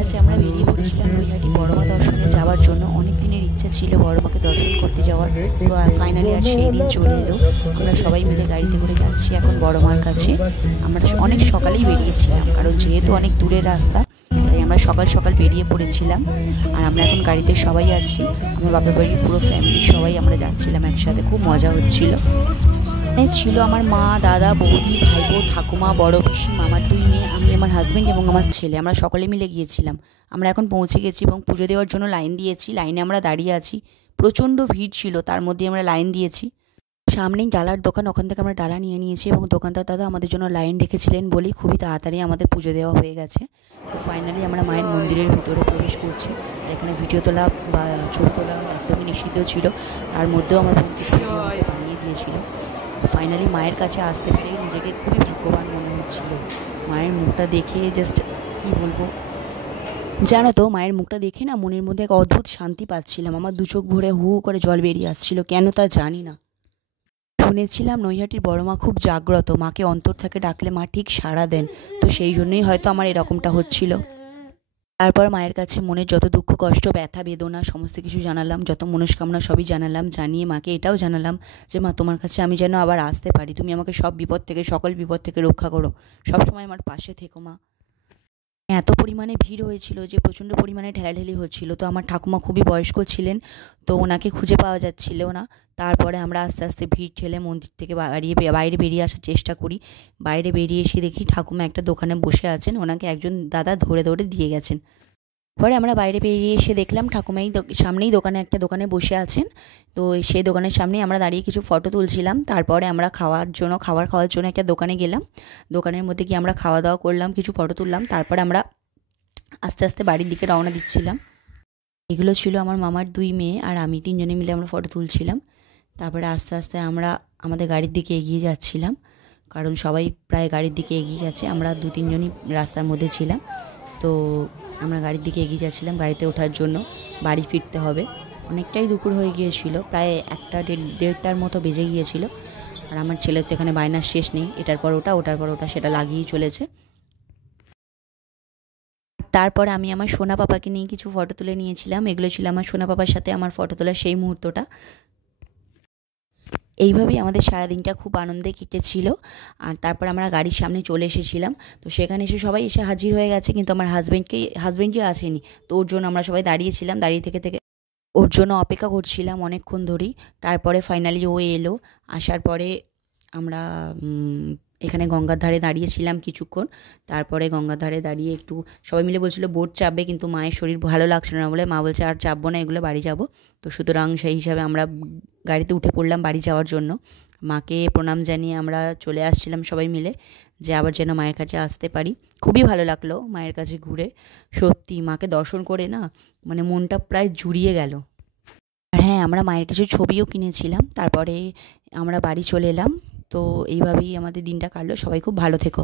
আজ আমরা বেরিয়ে পড়েছিলাম নৈহাটি বড়মা দর্শনে যাওয়ার জন্য। অনেক দিনের ইচ্ছা ছিল বড়মাকে দর্শন করতে যাওয়ার, তো ফাইনালি আজ সেই দিন চলে এলো। আমরা সবাই মিলে গাড়িতে করে যাচ্ছি এখন বড়মার কাছে। আমরা অনেক সকালেই বেরিয়েছিলাম, কারণ যেহেতু অনেক দূরের রাস্তা, তাই আমরা সকাল সকাল বেরিয়ে পড়েছিলাম। আর আমরা এখন গাড়িতে সবাই আছি, আমার বাপের বাড়ির পুরো ফ্যামিলি সবাই আমরা যাচ্ছিলাম একসাথে। খুব মজা হচ্ছিল। ছিল আমার মা, দাদা, বৌদি, ভাই বোন, ঠাকুমা, বড় পিসি, মামার 2 মেয়ে, আমি, আমার হাজব্যান্ড এবং আমার ছেলে। আমরা সকলে মিলে গিয়েছিলাম। আমরা এখন পৌঁছে গেছি এবং পুজো দেওয়ার জন্য লাইন দিয়েছি। লাইনে আমরা দাঁড়িয়ে আছি। প্রচণ্ড ভিড় ছিল, তার মধ্যে আমরা লাইন দিয়েছি। সামনেই ডালার দোকান, ওখান থেকে আমরা ডালা নিয়ে নিয়েছি এবং দোকানদার দাদা আমাদের জন্য লাইন রেখেছিলেন বলেই খুবই তাড়াতাড়ি আমাদের পুজো দেওয়া হয়ে গেছে। তো ফাইনালি আমরা মায়ের মন্দিরের ভিতরে প্রবেশ করছি। আর এখানে ভিডিও তোলা বা ছবি তোলা একদমই নিষিদ্ধ ছিল, তার মধ্যেও আমার বন্ধু সত্যি আমাকে বানিয়ে দিয়েছিল। ফাইনালি মায়ের কাছে আসতে পেরে নিজেকে খুবই ভাগ্যবান মনে হচ্ছিল। মায়ের মুখটা দেখে জাস্ট কি বলবো, জানো তো, মায়ের মুখটা দেখে না মনের মধ্যে এক অদ্ভুত শান্তি পাচ্ছিলাম। আমার 2 চোখ ভরে হু করে জল বেরিয়ে আসছিল, কেন তা জানি না। শুনেছিলাম নৈহাটির বড়মা খুব জাগ্রত, মাকে অন্তর থেকে ডাকলে মা ঠিক সাড়া দেন। তো সেই জন্যই হয়তো আমার এরকমটা হচ্ছিল। তারপর মায়ের কাছে মনের যত দুঃখ কষ্ট ব্যথা বেদনা সমস্ত কিছু জানালাম, যত মনস্কামনা সবই জানালাম। জানিয়ে মাকে এটাও জানালাম যে মা, তোমার কাছে আমি যেন আবার আসতে পারি, তুমি আমাকে সব বিপদ থেকে, সকল বিপদ থেকে রক্ষা করো, সবসময় আমার পাশে থেকো মা। এত পরিমাণে ভিড় হয়েছিল যে প্রচণ্ড পরিমাণে ঠেলাঠেলি হচ্ছিল। তো আমার ঠাকুমা খুবই বয়স্ক ছিলেন, তো ওনাকে খুঁজে পাওয়া যাচ্ছিল না। তারপরে আমরা আস্তে আস্তে ভিড় ঠেলে মন্দির থেকে বাইরে বেরিয়ে আসার চেষ্টা করি। বাইরে বেরিয়ে এসে দেখি ঠাকুমা একটা দোকানে বসে আছেন, ওনাকে একজন দাদা ধরে ধরে দিয়ে গেছেন। পরে আমরা বাইরে বেরিয়ে এসে দেখলাম ঠাকুমাই সামনেই একটা দোকানে বসে আছেন। তো সেই দোকানের সামনেই আমরা দাঁড়িয়ে কিছু ফটো তুলছিলাম। তারপরে আমরা খাওয়ার জন্য একটা দোকানে গেলাম। দোকানের মধ্যে গিয়ে আমরা খাওয়া দাওয়া করলাম, কিছু ফটো তুললাম। তারপরে আমরা আস্তে আস্তে বাড়ির দিকে রওনা দিচ্ছিলাম। এগুলো ছিল আমার মামার 2 মেয়ে আর আমি, 3 জনে মিলে আমরা ফটো তুলছিলাম। তারপরে আস্তে আস্তে আমরা আমাদের গাড়ির দিকে এগিয়ে যাচ্ছিলাম, কারণ সবাই প্রায় গাড়ির দিকে এগিয়ে গেছে। আমরা 2-3 জনই রাস্তার মধ্যে ছিলাম। তো আমরা গাড়ির দিকে এগিয়ে যাচ্ছিলাম গাড়িতে ওঠার জন্য। বাড়ি ফিরতে হবে, অনেকটাই দুপুর হয়ে গিয়েছিল, প্রায় 1-1:30টার মতো বেজে গিয়েছিল। আর আমার ছেলের তো এখানে বায়নার শেষ নেই, এটার পর ওটা, ওটার পর ওটা, সেটা লাগিয়েই চলেছে। তারপরে আমি আমার সোনা পাপাকে নিয়ে কিছু ফটো তুলে নিয়েছিলাম। এগুলো ছিল আমার সোনা পাপার সাথে আমার ফটো তোলার সেই মুহূর্তটা। এইভাবেই আমাদের সারাদিনটা খুব আনন্দে কেটেছিল। আর তারপর আমরা গাড়ির সামনে চলে এসেছিলাম। তো সেখানে এসে সবাই এসে হাজির হয়ে গেছে, কিন্তু আমার হাজব্যান্ডই আসেনি। তো ওর জন্য আমরা সবাই দাঁড়িয়েছিলাম, দাঁড়িয়ে থেকে থেকে ওর জন্য অপেক্ষা করছিলাম অনেকক্ষণ ধরেই। তারপরে ফাইনালি ও এলো। আসার পরে আমরা এখানে গঙ্গার ধারে দাঁড়িয়েছিলাম কিছুক্ষণ। তারপরে গঙ্গার ধারে দাঁড়িয়ে একটু সবাই মিলে বলছিল বোট চাপবে, কিন্তু মায়ের শরীর ভালো লাগছিল না বলে মা বলছে আর চাপবো না, এগুলো বাড়ি যাব। তো সুতরাং সেই হিসাবে আমরা গাড়িতে উঠে পড়লাম বাড়ি যাওয়ার জন্য। মাকে প্রণাম জানিয়ে আমরা চলে আসছিলাম সবাই মিলে, যে আবার যেন মায়ের কাছে আসতে পারি। খুবই ভালো লাগলো মায়ের কাছে ঘুরে। সত্যি মাকে দর্শন করে না মানে মনটা প্রায় জুড়িয়ে গেল। আর হ্যাঁ, আমরা মায়ের কিছু ছবিও কিনেছিলাম। তারপরে আমরা বাড়ি চলে এলাম। তো এইভাবেই আমাদের দিনটা কাটলো। সবাই খুব ভালো থেকো।